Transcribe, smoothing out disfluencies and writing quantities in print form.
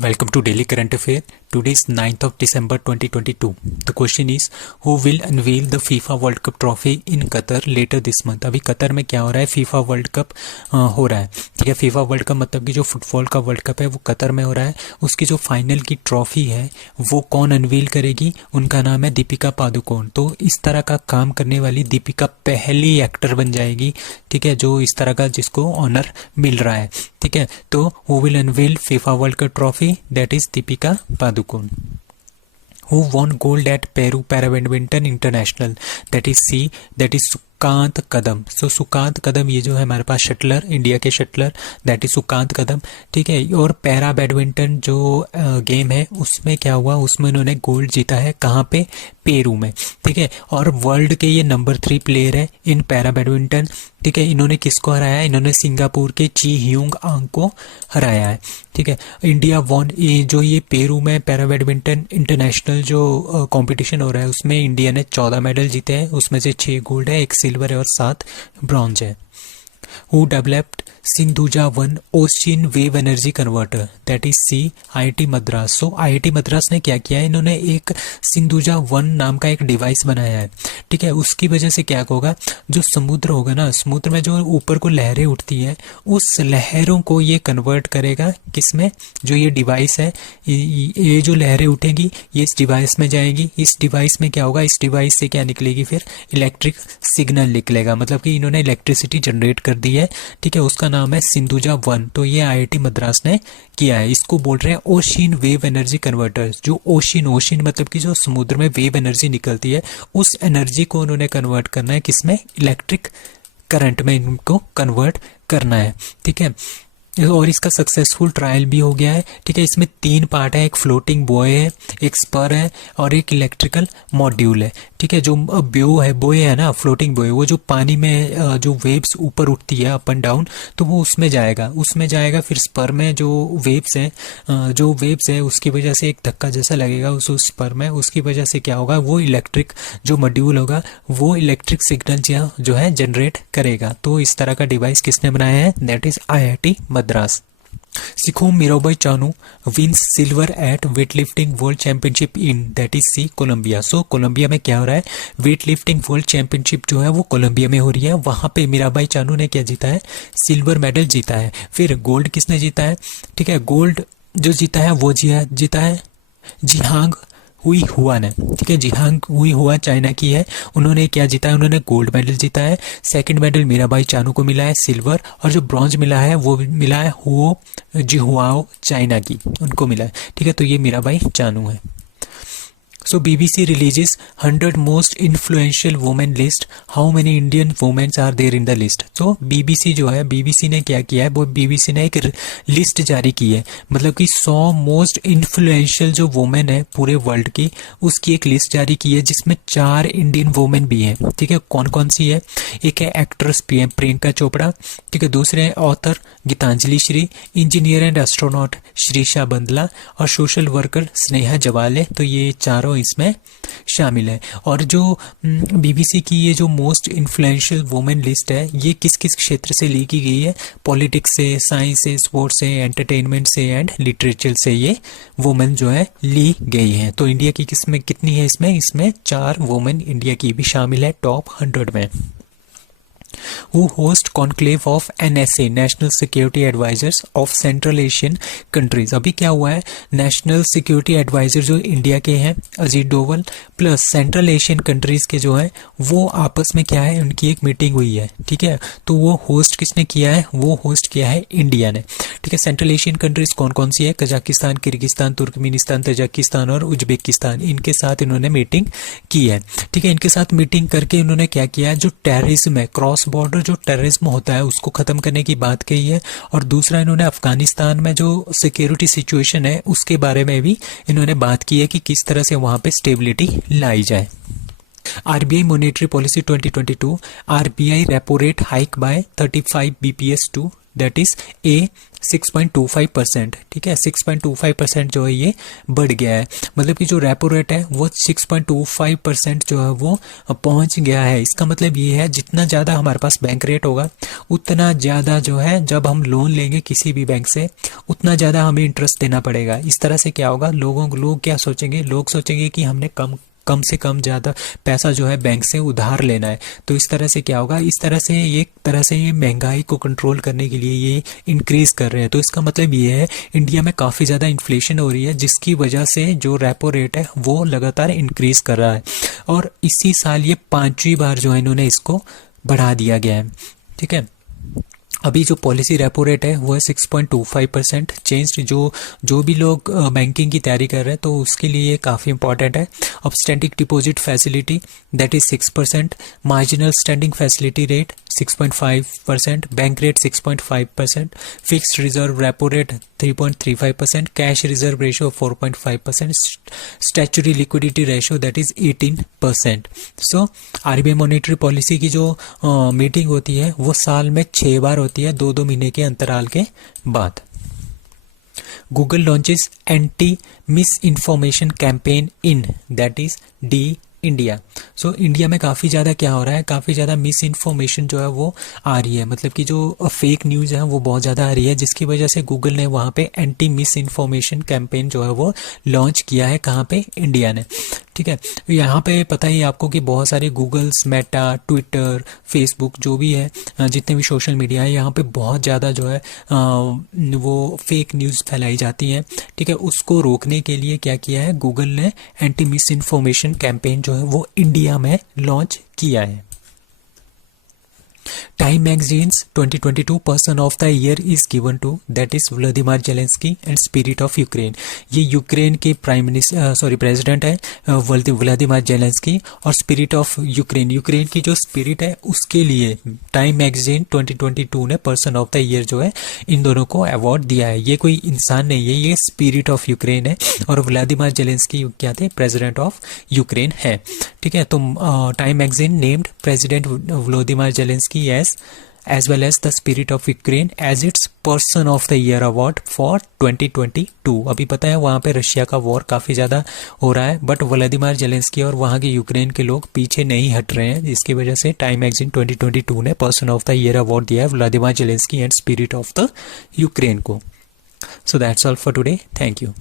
Welcome to Daily Current Affair. Today is 9th of December 2022. The question is, who will unveil the FIFA World Cup trophy in Qatar later this month? अभी Qatar में क्या हो रहा है, FIFA world cup हो रहा है. ठीक है, फीफा वर्ल्ड कप मतलब कि जो फुटबॉल का वर्ल्ड कप है वो कतर में हो रहा है. उसकी जो फाइनल की ट्रॉफी है वो कौन अनवील करेगी? उनका नाम है दीपिका पादुकोण. तो इस तरह का काम करने वाली दीपिका पहली एक्टर बन जाएगी. ठीक है, जो इस तरह का जिसको ऑनर मिल रहा है. ठीक है, तो who will unveil FIFA world cup trophy? That is Deepika Padukone. Who won gold at Peru Para Badminton International? That is C. That is Sukant Kadam. Sukant Kadam ये जो है हमारे पास शटलर, इंडिया के shuttler, that is Sukant Kadam. ठीक है, और पैरा बैडमिंटन जो गेम है उसमें क्या हुआ, उसमें उन्होंने गोल्ड जीता है. कहाँ पे? पेरू में. ठीक है, और वर्ल्ड के ये नंबर 3 प्लेयर है इन पैरा बैडमिंटन. ठीक है, इन्होंने किसको हराया है? इन्होंने सिंगापुर के ची ह्यूंग आंग को हराया है. ठीक है, इंडिया वॉन. जो ये पेरू में पैरा बैडमिंटन इंटरनेशनल जो कंपटीशन हो रहा है उसमें इंडिया ने 14 मेडल जीते हैं. उसमें से 6 गोल्ड है, 1 सिल्वर है और 7 ब्रॉन्ज है. Who developed Sindhuja 1 ocean wave energy converter? That is C. IIT Madras. So IIT Madras ने क्या किया है, इन्होंने एक सिंधुजा 1 नाम का एक डिवाइस बनाया है. ठीक है, उसकी वजह से क्या होगा, जो समुद्र होगा ना, समुद्र में जो ऊपर को लहरें उठती हैं उस लहरों को ये कन्वर्ट करेगा. किसमें? जो ये डिवाइस है, ये जो लहरें उठेगी ये इस डिवाइस में जाएगी. इस डिवाइस में क्या होगा, इस डिवाइस से क्या निकलेगी, फिर इलेक्ट्रिक सिग्नल निकलेगा. मतलब कि इन्होंने इलेक्ट्रिसिटी जनरेट कर दी है. ठीक है, उसका नाम है सिंधुजा 1. तो ये आईआईटी मद्रास ने किया है. इसको बोल रहे हैं ओशियन वेव एनर्जी कन्वर्टर. जो ओशियन मतलब कि जो समुद्र में वेव एनर्जी निकलती है उस एनर्जी को उन्होंने कन्वर्ट करना है किसमें? इलेक्ट्रिक करंट में इनको कन्वर्ट करना है. ठीक है, और इसका सक्सेसफुल ट्रायल भी हो गया है. ठीक है, इसमें 3 पार्ट है, एक फ्लोटिंग बॉय है, एक स्पर है और एक इलेक्ट्रिकल मॉड्यूल है. ठीक है, जो बॉय है ना, फ्लोटिंग बॉय, वो जो पानी में जो वेव्स ऊपर उठती है अप एंड डाउन, तो वो उसमें जाएगा. फिर स्पर में जो वेव्स है उसकी वजह से एक धक्का जैसा लगेगा उस स्पर में. उसकी वजह से क्या होगा, वो इलेक्ट्रिक जो मॉड्यूल होगा वो इलेक्ट्रिक सिग्नल जो है जनरेट करेगा. तो इस तरह का डिवाइस किसने बनाया है? That is IIT Madras. Saikhom Mirabai Chanu wins silver at weightlifting world championship in, that is C. Colombia. So Colombia में क्या हो रहा है, वेट लिफ्टिंग वर्ल्ड चैंपियनशिप जो है वो कोलंबिया में हो रही है. वहां पे मीराबाई चानू ने क्या जीता है? सिल्वर मेडल जीता है. फिर गोल्ड किसने जीता है? ठीक है, गोल्ड जो जीता है वो जीता है जिहांग हुई हुआ ने. ठीक है, जिहांग हुई हुआ चाइना की है. उन्होंने क्या जीता है? उन्होंने गोल्ड मेडल जीता है. सेकंड मेडल मीराबाई चानू को मिला है सिल्वर, और जो ब्रॉन्ज मिला है वो मिला है हुओ जिहुआओ चाइना की, उनको मिला है. ठीक है, तो ये मीराबाई चानू है. So BBC releases 100 most influential women list. How many Indian women are there in the list? So BBC जो है, BBC ने क्या किया है, वो BBC ने एक लिस्ट जारी की है. मतलब कि 100 मोस्ट इन्फ्लुएंशियल जो वुमेन है पूरे वर्ल्ड की, उसकी एक लिस्ट जारी की है जिसमें 4 इंडियन वुमेन भी हैं. ठीक है, कौन कौन सी है? एक है एक्ट्रेस प्रियंका चोपड़ा. ठीक है, दूसरे हैं author Geetanjali Shree, engineer and astronaut Sirisha Bandla और सोशल वर्कर स्नेहा जवाले. तो ये चारों इसमें शामिल है. और जो बीबीसी की ये जो मोस्ट इन्फ्लुएंशियल वुमेन लिस्ट है ये किस किस क्षेत्र से ली की गई है? पॉलिटिक्स से, साइंस से, स्पोर्ट्स से, एंटरटेनमेंट से एंड लिटरेचर से ये वुमेन जो है ली गई है. तो इंडिया की किसमें कितनी है? इसमें 4 वुमेन इंडिया की भी शामिल है टॉप 100 में. Who host conclave of NSA National Security Advisors of Central Asian Countries? अभी क्या हुआ है, नेशनल सिक्योरिटी एडवाइजर जो इंडिया के हैं Ajit Doval plus central Asian countries के जो हैं वो आपस में क्या है, उनकी एक मीटिंग हुई है. ठीक है, तो वो होस्ट किसने किया है? वो होस्ट किया है इंडिया ने. ठीक है, सेंट्रल एशियन कंट्रीज कौन कौन सी है? कजाकिस्तान, किर्गिस्तान, तुर्कमेनिस्तान, तजाकिस्तान और उज्बेकिस्तान. इनके साथ इन्होंने मीटिंग की है. ठीक है, इनके साथ मीटिंग करके इन्होंने क्या किया है, जो टेररिज्म है, क्रॉस बॉर्डर जो टेररिज्म होता है उसको खत्म करने की बात कही है. और दूसरा इन्होंने अफगानिस्तान में जो सिक्योरिटी सिचुएशन है उसके बारे में भी इन्होंने बात की है कि किस तरह से वहां पे स्टेबिलिटी लाई जाए. RBI Monetary Policy 2022, RBI repo rate hike by 35 BPS to that is a 6.25%। ठीक है, 6.25% जो है ये बढ़ गया है, मतलब कि जो रेपो रेट है वो 6.25% जो है वो पहुंच गया है। इसका मतलब ये है जितना ज़्यादा हमारे पास बैंक रेट होगा उतना ज़्यादा जो है जब हम लोन लेंगे किसी भी बैंक से उतना ज़्यादा हमें इंटरेस्ट देना पड़ेगा। इस तरह से क्या होगा, लोग क्या सोचेंगे, लोग सोचेंगे कि हमने कम से कम ज़्यादा पैसा जो है बैंक से उधार लेना है। तो इस तरह से क्या होगा, इस तरह से ये महंगाई को कंट्रोल करने के लिए ये इंक्रीज कर रहे हैं। तो इसका मतलब ये है इंडिया में काफ़ी ज़्यादा इन्फ्लेशन हो रही है जिसकी वजह से जो रेपो रेट है वो लगातार इंक्रीज कर रहा है, और इसी साल ये 5वीं बार जो है इन्होंने इसको बढ़ा दिया गया है। ठीक है, अभी जो पॉलिसी रेपो रेट है वो है 6.25% चेंज। जो भी लोग बैंकिंग की तैयारी कर रहे हैं तो उसके लिए ये काफ़ी इंपॉर्टेंट है। अब standing deposit facility that is 6%, marginal standing facility rate 6.5%, bank rate 6.5%, fixed reserve repo rate 3.35%, cash reserve ratio 4.5%, statutory liquidity ratio that is 18%। So RBI monetary policy की जो मीटिंग होती है वो साल में 6 बार होती है, 2-2 महीने के अंतराल के बाद। Google launches anti miss information campaign in that is D India. So India में काफ़ी ज़्यादा क्या हो रहा है, काफ़ी ज़्यादा मिस इन्फॉर्मेशन जो है वो आ रही है, मतलब कि जो फेक न्यूज़ है वो बहुत ज़्यादा आ रही है, जिसकी वजह से गूगल ने वहाँ पे एंटी मिस इन्फॉर्मेशन कैंपेन जो है वो लॉन्च किया है। कहाँ पे, इंडिया ने। ठीक है, यहाँ पे पता ही आपको कि बहुत सारे गूगल्स, मेटा, ट्विटर, फेसबुक जो भी है, जितने भी सोशल मीडिया है, यहाँ पे बहुत ज़्यादा जो है वो फेक न्यूज़ फैलाई जाती हैं। ठीक है, उसको रोकने के लिए क्या किया है, गूगल ने एंटी मिस इन्फॉर्मेशन कैंपेन जो है वो इंडिया में लॉन्च किया है। Time magazines 2022 person of the year is given to that is Vladimir Zelensky and spirit of Ukraine. ये यूक्रेन के प्रेसिडेंट है व्लादिमीर जेलेंस्की, और स्पिरिट ऑफ यूक्रेन की जो स्पिरिट है उसके लिए टाइम मैगजीन 2022 ने पर्सन ऑफ द ईयर जो है इन दोनों को अवार्ड दिया है। ये कोई इंसान नहीं है, ये स्पिरिट ऑफ यूक्रेन है, और व्लादिमीर जेलेंस्की क्या थे, प्रेसिडेंट ऑफ यूक्रेन है। ठीक है, तो time magazine named president Vladimir Zelensky as well as the spirit of Ukraine as its person of the year award for 2022। अभी पता है वहाँ पे रशिया का वॉर काफ़ी ज़्यादा हो रहा है, बट व्लादिमीर जेलेंस्की और वहाँ के यूक्रेन के लोग पीछे नहीं हट रहे हैं, जिसकी वजह से टाइम मैगजीन 2022 ने person of the year award दिया है Vladimir Zelensky and spirit of the Ukraine को। So that's all for today, thank you.